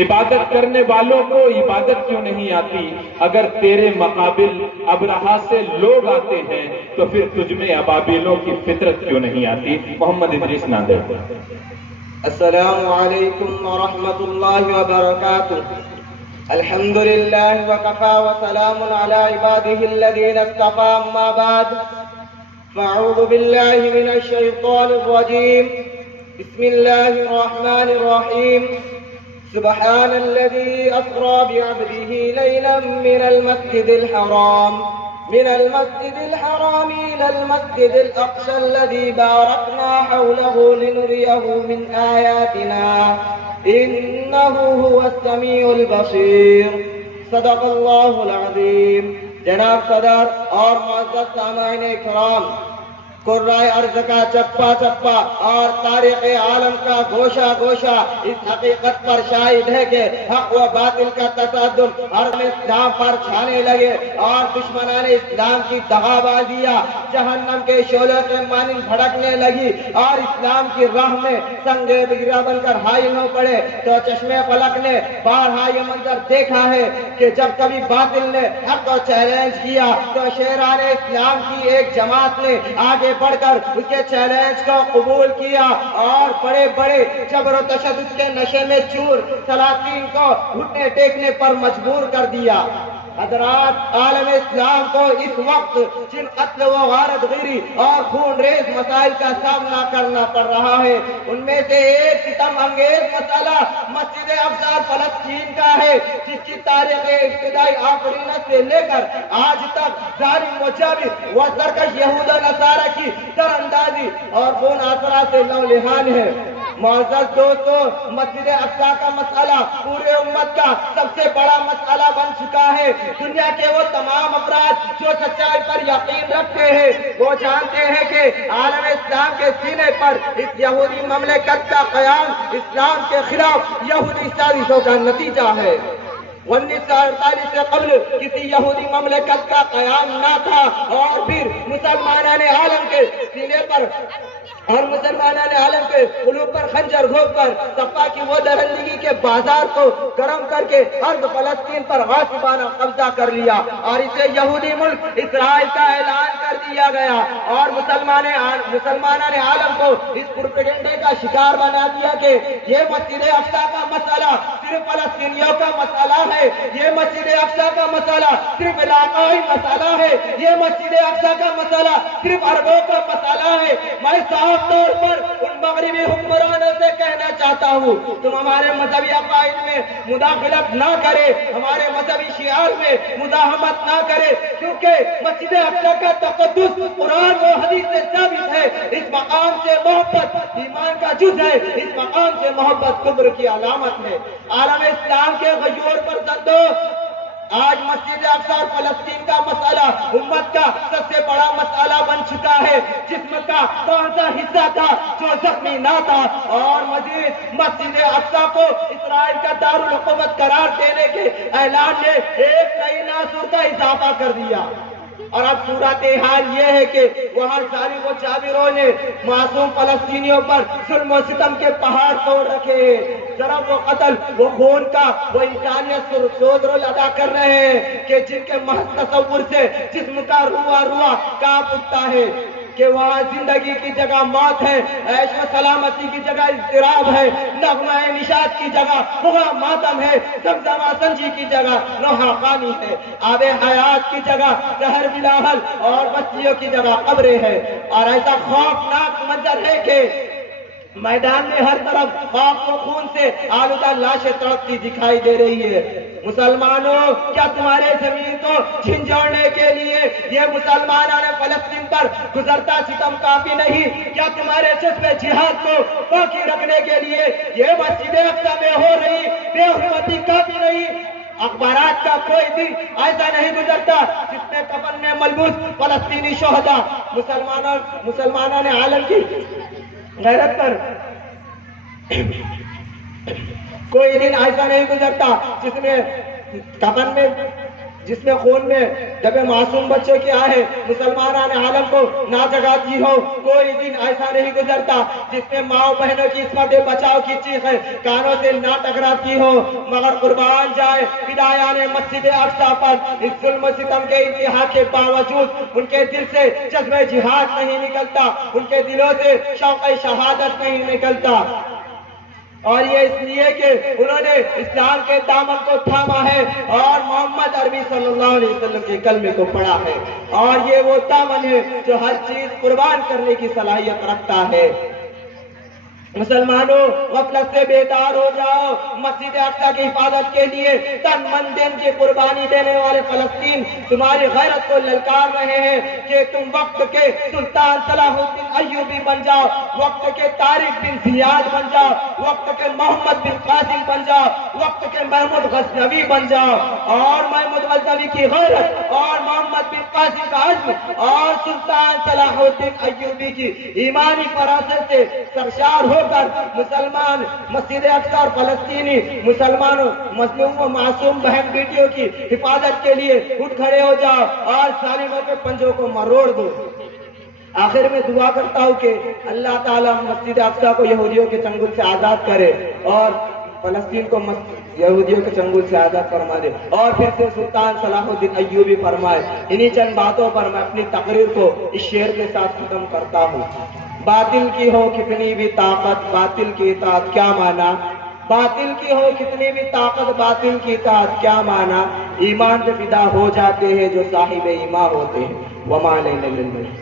عبادت کرنے والوں کو عبادت کیوں نہیں آتی؟ اگر تیرے مقابل ابرہا سے لوگ آتے ہیں تو پھر تجھ میں ابابیلوں کی فطرت کیوں نہیں آتی؟ محمد ادریس نادر۔ السلام علیکم ورحمۃ اللہ وبرکاتہ۔ الحمد للہ وکفى وسلام علی عباده الذین اصطفى، اما بعد فاعوذ باللہ من الشیطان الرجیم، بسم اللہ الرحمن الرحیم۔ سبحان الذي أسرى بعبده ليلا من المسجد الحرام إلى المسجد الأقصى الذي باركنا حوله لنريه من آياتنا إنه هو السميع البصير۔ صدق الله العظيم۔ جناب صدر اور معزز سامعین اکرام، قرائے ارض کا چپا چپا اور تاریخ عالم کا گوشہ گوشہ اس حقیقت پر شاہد ہے کہ حق و باطل کا تصادم ہر اسلام پر چھانے لگے اور دشمنان اسلام کی دغا بازیاں جہنم کے شعلوں کے مانند بھڑکنے لگی اور اسلام کی راہ میں سنگ بگرا بن کر حائل ہو پڑے، تو چشمے فلک نے بارہا یہ منظر دیکھا ہے کہ جب کبھی باطل نے حق کو چیلنج کیا تو شیران اسلام کی ایک جماعت نے آگے بڑھ کر اس کے چیلنج کو قبول کیا اور بڑے بڑے جبر و تشدد کے نشے میں چور سلاطین کو گھٹنے ٹیکنے پر مجبور کر دیا۔ حضرات، عالم اسلام کو اس وقت جن قتل و غارت گیری اور خون ریز مسائل کا سامنا کرنا پڑ رہا ہے، ان میں سے ایک ستم انگیز مسئلہ مسجد اقصی فلسطین کا ہے، جس کی تاریخ ابتدائی آفرینت سے لے کر آج تک ظالم و جابر و سرکش یہود و نصارہ کی در اندازی اور خون آسرا سے لہولیان ہے۔ معزز دوستو، مسجد اقصی کا مسئلہ پورے امت کا سب سے بڑا مسئلہ بن چکا ہے۔ دنیا کے وہ تمام افراد جو سچائی پر یقین رکھتے ہیں وہ جانتے ہیں کہ عالم اسلام کے سینے پر اس یہودی مملکت کا قیام اسلام کے خلاف یہودی سازشوں کا نتیجہ ہے۔ 1948 سے قبل کسی یہودی مملکت کا قیام نہ تھا، اور پھر مسلمانان عالم کے سینے پر اور مسلمانان عالم کے قلوب پر خنجر گھونپ کر صفا کی وہ درندگی کے بازار کو گرم کر کے ارض فلسطین پر غاصبانہ قبضہ کر لیا اور اسے یہودی ملک اسرائیل کا اعلان کر دیا گیا، اور مسلمانان عالم کو اس پروپیگنڈے کا شکار بنا دیا کہ یہ مسجد اقصی کا مسئلہ صرف فلسطینیوں کا مسئلہ ہے، یہ مسجد اقصی کا مسئلہ صرف علاقائی مسئلہ ہے، یہ مسجد اقصی کا مسئلہ صرف عربوں کا مسئلہ ہے۔ میں صاف طور پر ان مغربی حکمرانوں سے کہنا چاہتا ہوں، تم ہمارے مذہبی عقائد میں مداخلت نہ کرے، ہمارے مذہبی شعار میں مزاحمت نہ کرے، کیونکہ مسجد اقصی کا تقدس قرآن و حدیث سے ثابت ہے۔ اس مقام سے محبت ایمان کا جز ہے، اس مقام سے محبت کفر کی علامت ہے۔ عالم اسلام کے غیور پر زدو، آج مسجد اقصی اور فلسطین کا مسئلہ امت کا سب سے بڑا مسئلہ بن چکا ہے۔ جسم کا کون سا حصہ تھا جو زخمی نہ تھا؟ اور مزید مسجد اقصی کو اسرائیل کا دارالحکومت قرار دینے کے اعلان نے ایک نئی ناسور کا اضافہ کر دیا، اور اب صورتحال یہ ہے کہ وہاں ظالم و جابروں نے معصوم فلسطینیوں پر ظلم و ستم کے پہاڑ توڑ رکھے ہیں۔ ذرا وہ قتل، وہ خون کا، وہ انسانیت سے سود رول ادا کر رہے ہیں کہ جن کے محض تصور سے جسم کا روا روا کانپ اٹھتا ہے کہ وہاں زندگی کی جگہ موت ہے، عیش و سلامتی کی جگہ اضطراب ہے، نغمہ نشاط کی جگہ ہوگا ماتم ہے، زمزمہ سنجی کی جگہ نوحہ خانی ہے، آب حیات کی جگہ زہر بلاحل اور بستیوں کی جگہ قبریں ہے۔ اور ایسا خوفناک منظر ہے کہ میدان میں ہر طرف خاک و خون سے آلودہ لاشیں تڑپتی دکھائی دے رہی ہے۔ مسلمانوں، کیا تمہارے زمین کو جھنجھوڑنے کے لیے یہ مسلمانان فلسطین پر گزرتا ستم کافی نہیں؟ کیا تمہارے جذب جہاد کو باقی رکھنے کے لیے یہ مسجد اقصی میں ہو رہی بے حرمتی کافی نہیں؟ اخبارات کا کوئی دن ایسا نہیں گزرتا جس میں کفن میں ملبوس فلسطینی شہداء مسلمانان عالم کی غیرت پر کوئی دن ایسا نہیں گزرتا جس میں کفن میں جس میں خون میں جب معصوم بچوں کی آہے مسلمان عالم کو نہ جگاتی ہو، کوئی دن ایسا نہیں گزرتا جس میں ماں بہنوں کی عصمت بچاؤ کی چیخ کانوں سے نہ ٹکراتی ہو، مگر قربان جائے فدایان مسجد اقصی پر اس ظلم و ستم کے انتہا کے باوجود ان کے دل سے جذبہ جہاد نہیں نکلتا، ان کے دلوں سے شوق شہادت نہیں نکلتا، اور یہ اس لیے کہ انہوں نے اسلام کے دامن کو تھاما ہے اور محمد عربی صلی اللہ علیہ وسلم کے کلمے کو پڑھا ہے، اور یہ وہ دامن ہے جو ہر چیز قربان کرنے کی صلاحیت رکھتا ہے۔ مسلمانوں غفلت سے بیدار ہو جاؤ، مسجد اقصی کی حفاظت کے لیے تن من دن کی قربانی دینے والے فلسطین تمہاری غیرت کو للکار رہے ہیں کہ تم وقت کے سلطان صلاح الدین ایوبی بن جاؤ، وقت کے طارق بن زیاد بن جاؤ، وقت کے محمد بن قاسم بن جاؤ، وقت کے محمود غزنوی بن جاؤ، اور محمود غزنوی کی غیرت اور محمد بن قاسم کا عزم اور سلطان صلاح الدین ایوبی کی ایمانی فراست سے سرشار ہو کر مسلمان مسجد اقصی اور فلسطینی مسلمانوں مظلوم و معصوم بہن بیٹیوں کی حفاظت کے لیے اٹھ کھڑے ہو جاؤ اور ظالموں کے پنجوں کو مروڑ دو۔ آخر میں دعا کرتا ہوں کہ اللہ تعالیٰ مسجد اقصی کو یہودیوں کے چنگل سے آزاد کرے اور فلسطین کو یہودیوں کے چنگل سے آزاد فرما دے، اور پھر سے سلطان صلاح الدین ایوبی فرمائے۔ انہی چند باتوں پر میں اپنی تقریر کو اس شعر کے ساتھ ختم کرتا ہوں۔ باطل کی ہو کتنی بھی طاقت، باطل کی اطاعت کیا مانا، باطل کی ہو کتنی بھی طاقت، باطل کی اطاعت کیا مانا، ایمان سے فدا ہو جاتے ہیں جو صاحب ایمان ہوتے ہیں۔ وما علینا الا البلاغ۔